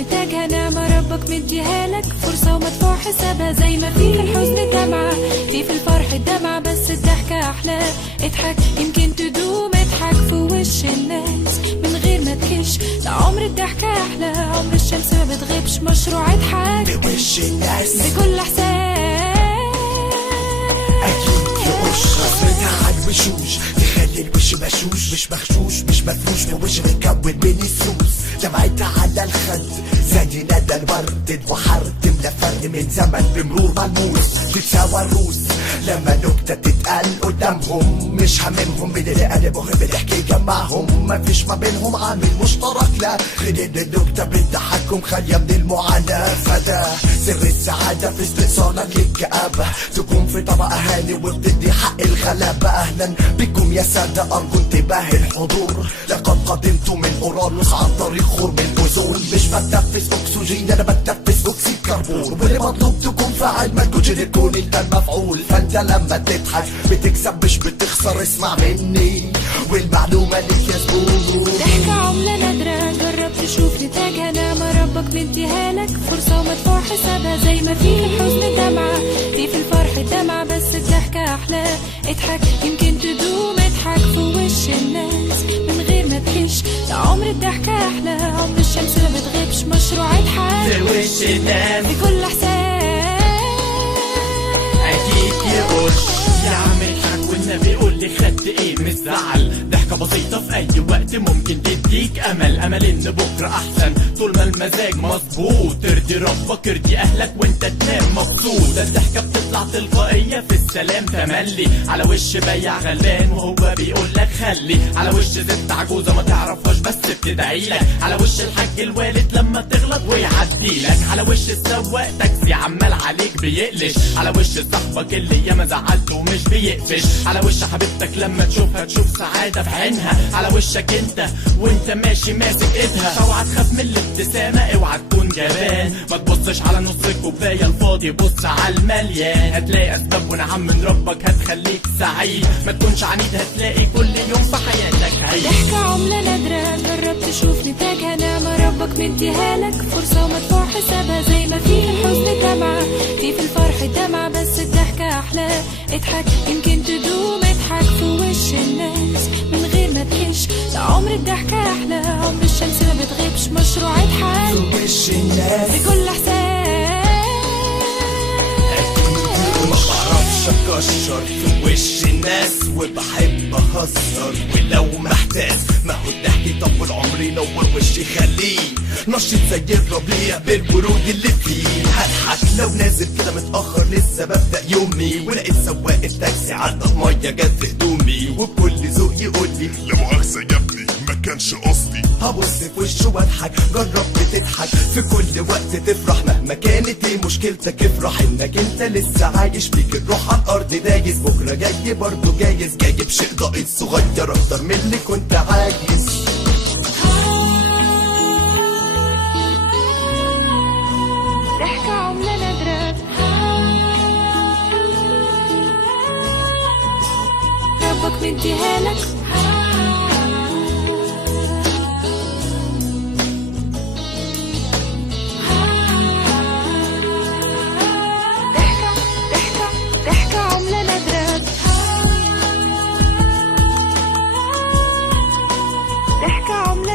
تشوفني تاجها نعمة ربك مديهالك، فرصة ومدفوع حسابها. زي ما في الحزن دمعة في الفرح الدمعة، بس الضحكة أحلى. اضحك يمكن تدوم، اضحك في وش الناس من غير ما تكش. ده عمر الضحكة أحلى، عمر الشمس ما بتغيبش. مشروع اضحك في وش الناس بكل إحساس. أكيد يقش رسمتها على الوشوش، تخلي الوش بشوش مش مغشوش مش مفروش. في وش متكون من السوس، دمعتها على الخد زي ندى الورد. البحر تملى فرد من زمن بمرور ملموس. تتساوى الروس لما نكتة تتقال قدامهم، مش هممهم من اللي قلبهم بنحكي جمعهم. مفيش ما بينهم عامل مشترك لا غير ان النكتة بتضحكهم خالية من المعاناة. فده سر السعادة في استئصالك للكآبة، تكون في طبق هاني وبتدي حق الغلابة. اهلا بكم يا سادة، ارجو انتباه الحضور. لقد قدمت من اورانوس عن طريق خرم الاوزون. مش بتنفس اكسجين، انا بتنفس اكسيد كربون. واللي مطلوب تكون فاعل مجهود تكون انت المفعول. فانت لما تضحك بتكسب مش بتخسر، اسمع مني والمعلومة ليك يا زبون. ضحكة عملة نادرة، جرب تشوف نتاجها نعمة ربك مديهالك، فرصة ومدفوع حسابها. زي ما في الحزن دمعة في الفرح الدمعة، بس الضحكة أحلى. اضحك يمكن تدوم، اضحك في وش الناس من غير ما تكش. ده عمر الضحكة أحلى، عمر الشمس ما بتغيبش. مشروع اضحك في وش الناس بكل إحساس. اكيد يقش يعمل حق والنبي قول لي خدت ايه مش زعل. ضحكة بسيطة في اي وقت ممكن تديك امل ان بكرة احسن. طول ما المزاج مظبوط ترضي ربك ارضي اهلك وانت تنام مبسوط. الضحكة بتطلع تلقائية في السلام تملي، على وش بياع غلبان وهو بيقول لك خلي. على وش ست عجوزة ما تعرفهاش بس بتدعيلك. على وش الحاج الوالد لما تغلط ويعديلك. على وش السواق تاكسي عمال عليك بيقلش. على وش صاحبك اللي ياما زعلته ومش بيقفش. على وش حبيبتك لما تشوفها تشوف سعادة في عينها. على وشك انت وانت ماشي ماسك ايدها. اوعى تخاف من الابتسامة، اوعى تكون جبان. ما تبصش على نص الكوباية الفاضي، بص على المليان. هتلاقي اسباب ونعم من ربك هتخليك سعيد. ما تكونش عنيد، هتلاقي كل يوم في حياتك عيد. ضحكة عملة نادرة، جرب تشوف نتاجها نعمة ربك مديهالك، فرصة ومدفوع حسابها. زي ما في الحزن دمعة في الفرح الدمعة، بس الضحكة أحلى. اضحك يمكن تدوم، اضحك في وش الناس من غير ما تكش. ده عمر الضحكة أحلى، عمر الشمس ما بتغيبش. مشروع اضحك في وش الناس بكل إحساس. ما بعرفش اكشر في وش الناس وبحب اهزر ولو محتاج. ما هو الضحك يطول عمري، ينور وشي خليه نشيط زي الربيع بالورود اللي فيه. هضحك لو نازل كده متاخر لسه ببدا يومي، ولقيت سواق التاكسي عدى الميه جت في هدومي. وبكل ذوق يقول لي لا مؤاخذة يا ابني ما كانش قصدي. هبص في وشه واضحك. جرب تضحك في كل وقت تفرح، مهما كانت ايه مشكلتك افرح انك انت لسه عايش. فيك الروح على الارض دايس، بكره جاي برضه جايز. جاي بشيء ضئيل صغير اكتر من اللي كنت عايز. ضحكة عملة نادرة، ربك مديهالك. ضحكة عملة نادرة، ضحكة عملة